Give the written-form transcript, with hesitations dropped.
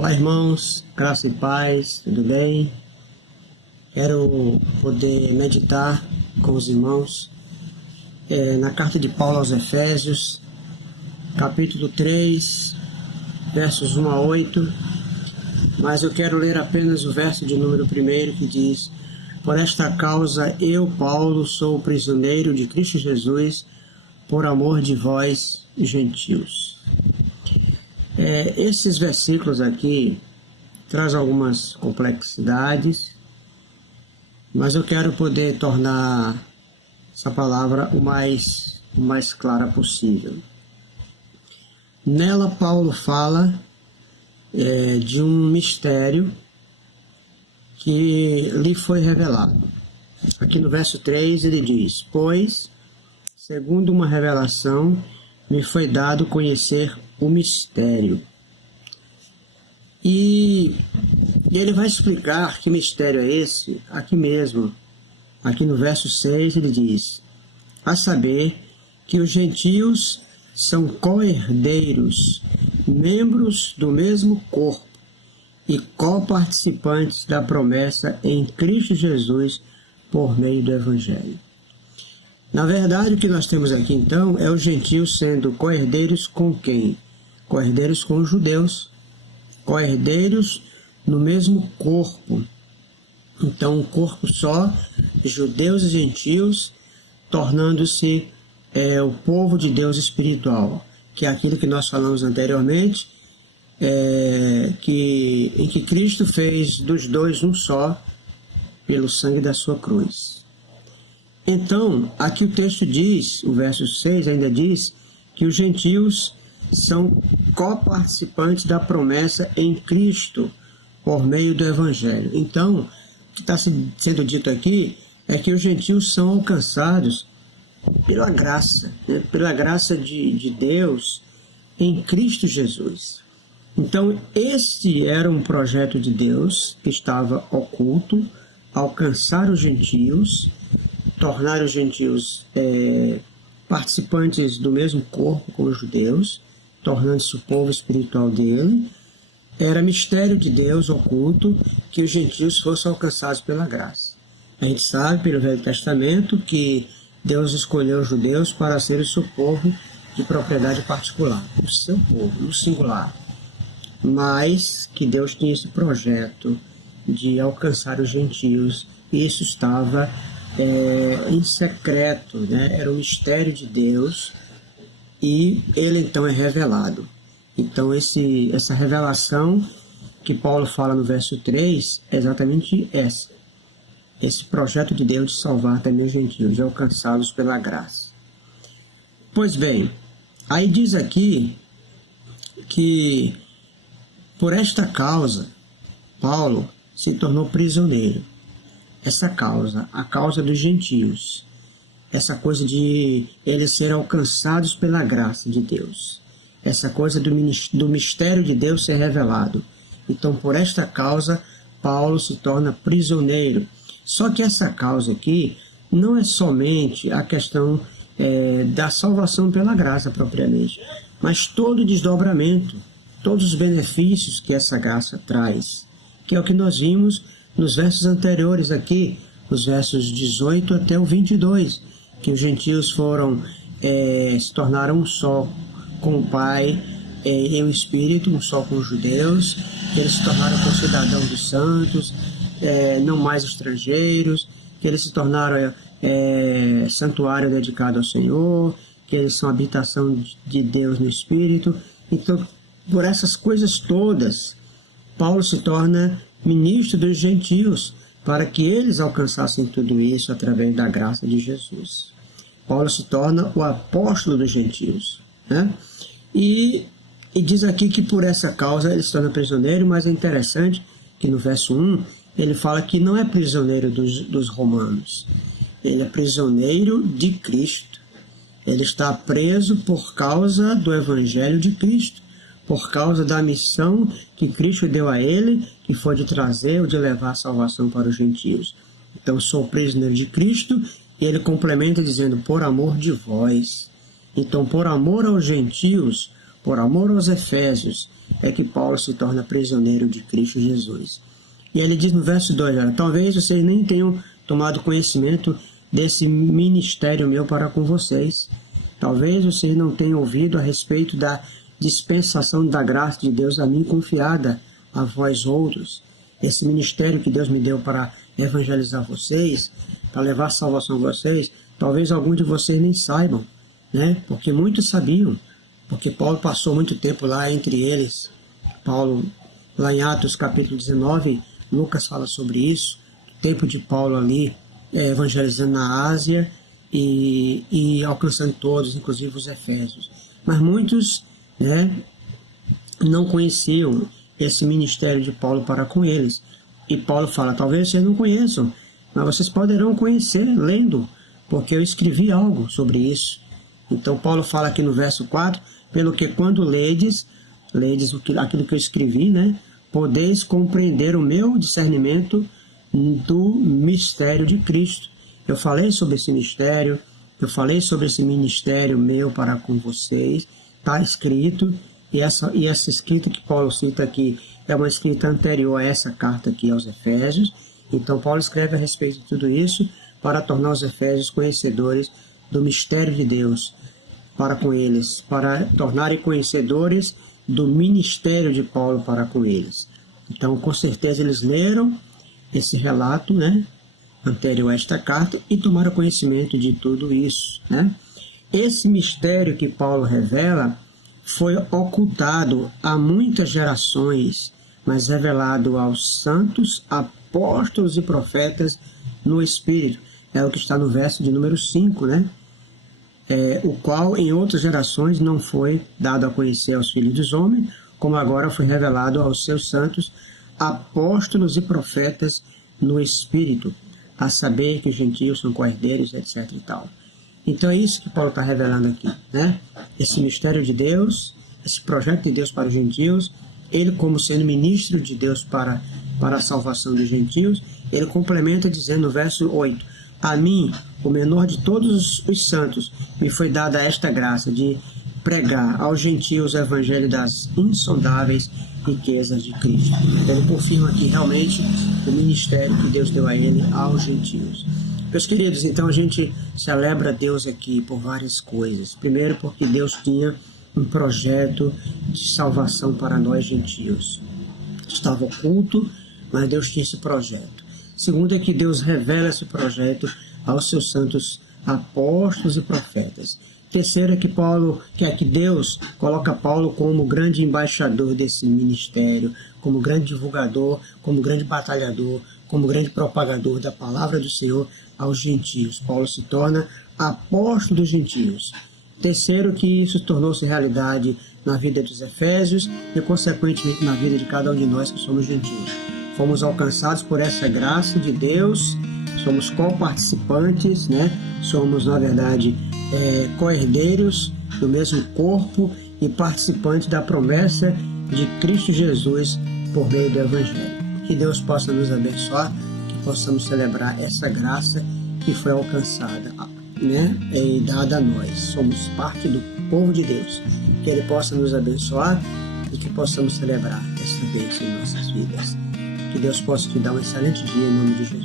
Olá, irmãos, graça e paz, tudo bem? Quero poder meditar com os irmãos na carta de Paulo aos Efésios, capítulo 3, versos 1 a 8, mas eu quero ler apenas o verso de número 1 que diz: Por esta causa eu, Paulo, sou prisioneiro de Cristo Jesus, por amor de vós, gentios. Esses versículos aqui trazem algumas complexidades, mas eu quero poder tornar essa palavra o mais clara possível. Nela, Paulo fala de um mistério que lhe foi revelado. Aqui no verso 3 ele diz: Pois, segundo uma revelação, me foi dado conhecer o mistério. E ele vai explicar que mistério é esse aqui mesmo. Aqui no verso 6 ele diz: a saber que os gentios são co-herdeiros, membros do mesmo corpo e coparticipantes da promessa em Cristo Jesus por meio do Evangelho. Na verdade, o que nós temos aqui então é os gentios sendo co-herdeiros com quem? Co-herdeiros com os judeus, co-herdeiros no mesmo corpo. Então, um corpo só, judeus e gentios, tornando-se o povo de Deus espiritual, que é aquilo que nós falamos anteriormente, em que Cristo fez dos dois um só, pelo sangue da sua cruz. Então, aqui o texto diz, o verso 6 ainda diz, que os gentios são coparticipantes da promessa em Cristo, por meio do Evangelho. Então, o que está sendo dito aqui é que os gentios são alcançados pela graça, pela graça de Deus em Cristo Jesus. Então, este era um projeto de Deus que estava oculto, alcançar os gentios, tornar os gentios participantes do mesmo corpo com os judeus, tornando-se o povo espiritual dele. Era mistério de Deus oculto que os gentios fossem alcançados pela graça. A gente sabe pelo Velho Testamento que Deus escolheu os judeus para ser o seu povo de propriedade particular, o seu povo, no singular. Mas que Deus tinha esse projeto de alcançar os gentios, e isso estava em secreto, era um mistério de Deus, e ele então é revelado. Então essa revelação que Paulo fala no verso 3 é exatamente esse projeto de Deus de salvar também os gentios, de alcançá-los pela graça. Pois bem, aí diz aqui que por esta causa Paulo se tornou prisioneiro. Essa causa, a causa dos gentios, essa coisa de eles serem alcançados pela graça de Deus, essa coisa do mistério de Deus ser revelado. Então, por esta causa, Paulo se torna prisioneiro. Só que essa causa aqui não é somente a questão da salvação pela graça propriamente, mas todo o desdobramento, todos os benefícios que essa graça traz, que é o que nós vimos nos versos anteriores aqui, os versos 18 até o 22, que os gentios se tornaram um só com o Pai em um espírito, um só com os judeus, que eles se tornaram concidadãos dos santos, não mais estrangeiros, que eles se tornaram santuário dedicado ao Senhor, que eles são habitação de Deus no Espírito. Então, por essas coisas todas, Paulo se torna ministro dos gentios, para que eles alcançassem tudo isso através da graça de Jesus. Paulo se torna o apóstolo dos gentios. E diz aqui que por essa causa ele se torna prisioneiro, mas é interessante que no verso 1 ele fala que não é prisioneiro dos romanos, ele é prisioneiro de Cristo. Ele está preso por causa do Evangelho de Cristo, por causa da missão que Cristo deu a ele, que foi de trazer ou de levar a salvação para os gentios. Então, sou prisioneiro de Cristo, e ele complementa dizendo, por amor de vós. Então, por amor aos gentios, por amor aos Efésios, é que Paulo se torna prisioneiro de Cristo Jesus. E ele diz no verso 2, olha, talvez vocês nem tenham tomado conhecimento desse ministério meu para com vocês. Talvez vocês não tenham ouvido a respeito da dispensação da graça de Deus a mim confiada, a vós outros. Esse ministério que Deus me deu para evangelizar vocês, para levar salvação a vocês, talvez alguns de vocês nem saibam, né? Porque muitos sabiam, porque Paulo passou muito tempo lá entre eles. Paulo, lá em Atos capítulo 19, Lucas fala sobre isso, o tempo de Paulo ali evangelizando na Ásia e alcançando todos, inclusive os Efésios. Mas muitos, né, não conheciam esse ministério de Paulo para com eles. E Paulo fala, talvez vocês não conheçam, mas vocês poderão conhecer lendo, porque eu escrevi algo sobre isso. Então Paulo fala aqui no verso 4, pelo que quando ledes aquilo que eu escrevi, né, podeis compreender o meu discernimento do mistério de Cristo. Eu falei sobre esse mistério, eu falei sobre esse ministério meu para com vocês, está escrito, e essa escrita que Paulo cita aqui é uma escrita anterior a essa carta aqui aos Efésios. Então Paulo escreve a respeito de tudo isso para tornar os Efésios conhecedores do mistério de Deus para com eles, para tornarem conhecedores do ministério de Paulo para com eles. Então, com certeza, eles leram esse relato, né, anterior a esta carta e tomaram conhecimento de tudo isso, né? Esse mistério que Paulo revela foi ocultado há muitas gerações, mas revelado aos santos, apóstolos e profetas no Espírito. É o que está no verso de número 5, né? O qual em outras gerações não foi dado a conhecer aos filhos dos homens, como agora foi revelado aos seus santos, apóstolos e profetas no Espírito, a saber que os gentios são co-herdeiros, etc. e tal. Então é isso que Paulo está revelando aqui, né? Esse mistério de Deus, esse projeto de Deus para os gentios, ele como sendo ministro de Deus para a salvação dos gentios, ele complementa dizendo no verso 8, a mim, o menor de todos os santos, me foi dada esta graça de pregar aos gentios o evangelho das insondáveis riquezas de Cristo. Ele confirma aqui realmente o ministério que Deus deu a ele aos gentios. Meus queridos, então a gente celebra Deus aqui por várias coisas. Primeiro, porque Deus tinha um projeto de salvação para nós gentios. Estava oculto, mas Deus tinha esse projeto. Segundo, é que Deus revela esse projeto aos seus santos apóstolos e profetas. Terceiro, é que Deus coloca Paulo como grande embaixador desse ministério, como grande divulgador, como grande batalhador, como grande propagador da palavra do Senhor aos gentios. Paulo se torna apóstolo dos gentios. Terceiro, que isso tornou-se realidade na vida dos Efésios e, consequentemente, na vida de cada um de nós que somos gentios. Fomos alcançados por essa graça de Deus, somos co-participantes, né? Somos, na verdade, co-herdeiros do mesmo corpo e participantes da promessa de Cristo Jesus por meio do Evangelho. Que Deus possa nos abençoar, que possamos celebrar essa graça que foi alcançada, né, e dada a nós. Somos parte do povo de Deus. Que Ele possa nos abençoar e que possamos celebrar essa bênção em nossas vidas. Que Deus possa te dar um excelente dia em nome de Jesus.